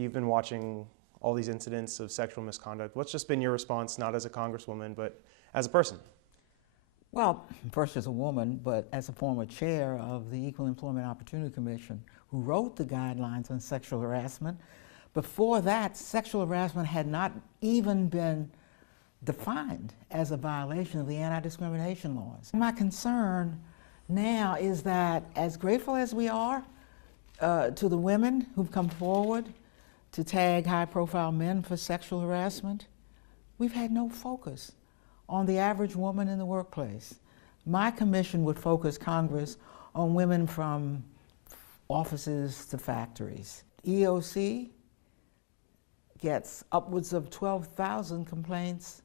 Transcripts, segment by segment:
You've been watching all these incidents of sexual misconduct. What's just been your response, not as a congresswoman, but as a person? Well, first as a woman, but as a former chair of the Equal Employment Opportunity Commission, who wrote the guidelines on sexual harassment. Before that, sexual harassment had not even been defined as a violation of the anti-discrimination laws. My concern now is that, as grateful as we are to the women who've come forward to tag high-profile men for sexual harassment, we've had no focus on the average woman in the workplace. My commission would focus Congress on women from offices to factories. EOC gets upwards of 12,000 complaints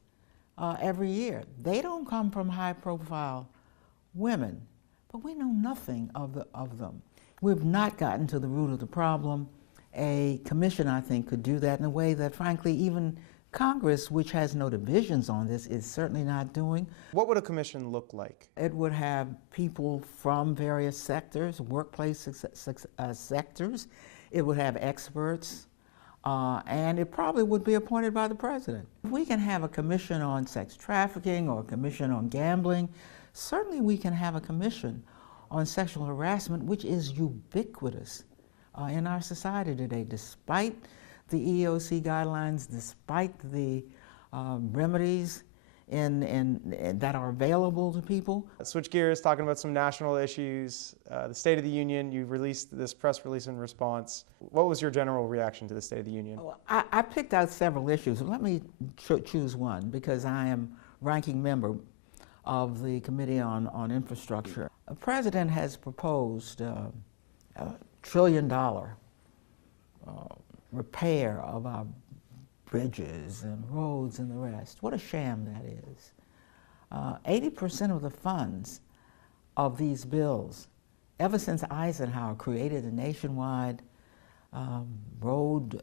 every year. They don't come from high-profile women, but we know nothing of them. We've not gotten to the root of the problem. A commission, I think, could do that in a way that, frankly, even Congress, which has no divisions on this, is certainly not doing. What would a commission look like? It would have people from various sectors, workplace sectors. It would have experts, and it probably would be appointed by the president. If we can have a commission on sex trafficking or a commission on gambling, certainly we can have a commission on sexual harassment, which is ubiquitous in our society today, despite the EEOC guidelines, despite the remedies that are available to people. Switch gears, talking about some national issues. The State of the Union, you released this press release in response. What was your general reaction to the State of the Union? Well, I picked out several issues. Let me choose one, because I am ranking member of the Committee on Infrastructure. The President has proposed a $1 trillion repair of our bridges and roads and the rest. What a sham that is. 80% of the funds of these bills, ever since Eisenhower created a nationwide road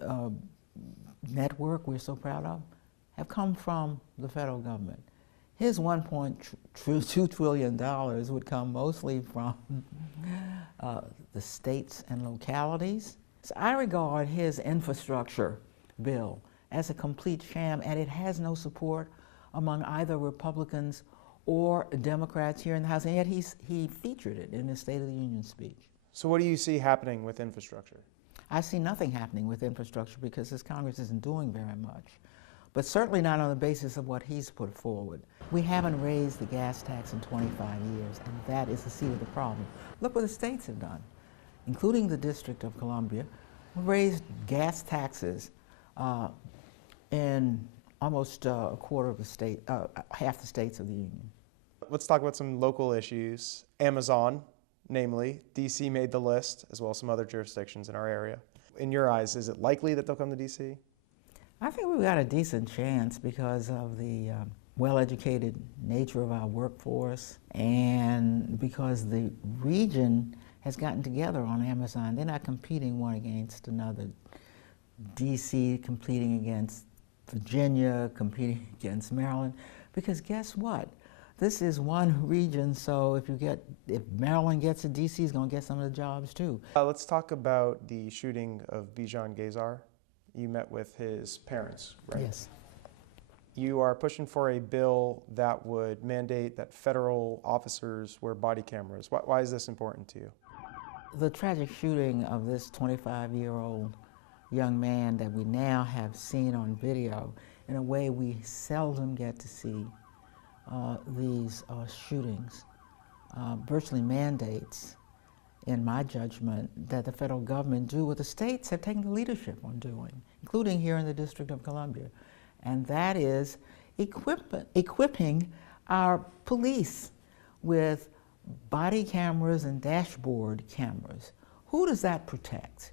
network we're so proud of, have come from the federal government. His $1.2 trillion would come mostly from the states and localities. So I regard his infrastructure bill as a complete sham, and it has no support among either Republicans or Democrats here in the House, and yet he featured it in his State of the Union speech. So what do you see happening with infrastructure? I see nothing happening with infrastructure because this Congress isn't doing very much, but certainly not on the basis of what he's put forward. We haven't raised the gas tax in 25 years, and that is the seed of the problem. Look what the states have done, including the District of Columbia, raised gas taxes in almost a quarter of the state, half the states of the Union. Let's talk about some local issues. Amazon, namely, DC made the list, as well as some other jurisdictions in our area. In your eyes, is it likely that they'll come to DC? I think we've got a decent chance because of the well-educated nature of our workforce and because the region has gotten together on Amazon. They're not competing one against another. DC competing against Virginia, competing against Maryland, because guess what? This is one region, so if Maryland gets it, DC is going to get some of the jobs too. Let's talk about the shooting of Bijan Gezar. You met with his parents, right? Yes. You are pushing for a bill that would mandate that federal officers wear body cameras. Why is this important to you? The tragic shooting of this 25-year-old young man that we now have seen on video, in a way we seldom get to see these shootings, virtually mandates, in my judgment, that the federal government do what the states have taken the leadership on doing, including here in the District of Columbia, and that is equipping our police with body cameras and dashboard cameras. Who does that protect?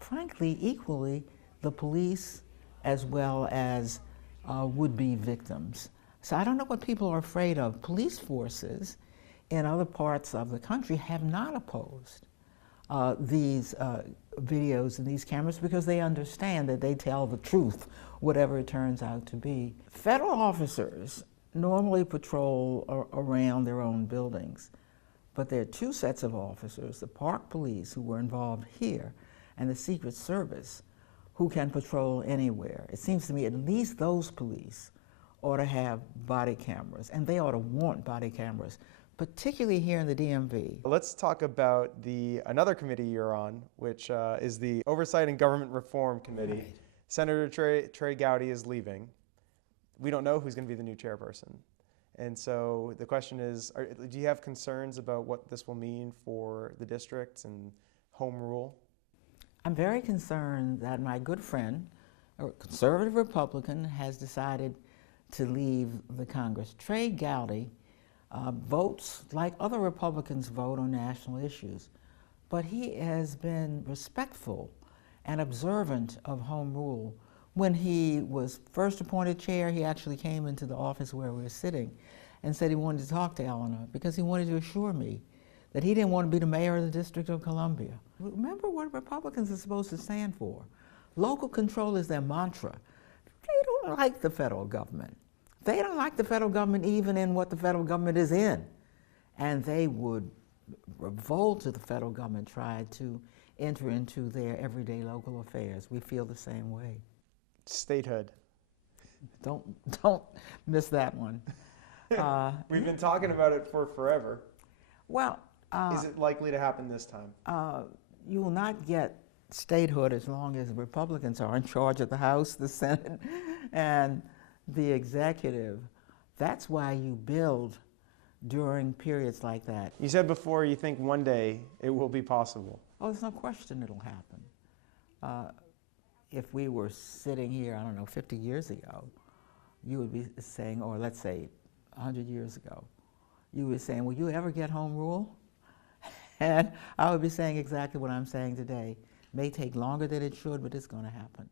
Frankly, equally, the police as well as would-be victims. So I don't know what people are afraid of. Police forces in other parts of the country have not opposed these videos and these cameras because they understand that they tell the truth, whatever it turns out to be. Federal officers normally patrol around their own buildings, but there are two sets of officers, the Park Police, who were involved here, and the Secret Service, who can patrol anywhere. It seems to me at least those police ought to have body cameras, and they ought to want body cameras, particularly here in the DMV. Let's talk about another committee you're on, which is the Oversight and Government Reform Committee. Right. Senator Trey Gowdy is leaving. We don't know who's going to be the new chairperson. And so the question is, do you have concerns about what this will mean for the districts and home rule? I'm very concerned that my good friend, a conservative Republican, has decided to leave the Congress. Trey Gowdy votes like other Republicans vote on national issues, but he has been respectful and observant of home rule. When he was first appointed chair, he actually came into the office where we were sitting and said he wanted to talk to Eleanor because he wanted to assure me that he didn't want to be the mayor of the District of Columbia. Remember what Republicans are supposed to stand for. Local control is their mantra. They don't like the federal government. They don't like the federal government even in what the federal government is in. And they would revolt if the federal government tried to enter into their everyday local affairs. We feel the same way. Statehood. Don't miss that one. We've been talking about it for forever. Well, is it likely to happen this time? You will not get statehood as long as Republicans are in charge of the House, the Senate, and the executive. That's why you build during periods like that. You said before you think one day it will be possible. Oh, there's no question it'll happen. If we were sitting here, I don't know, 50 years ago, you would be saying, or let's say 100 years ago, you would be saying, will you ever get home rule? And I would be saying exactly what I'm saying today. It may take longer than it should, but it's going to happen.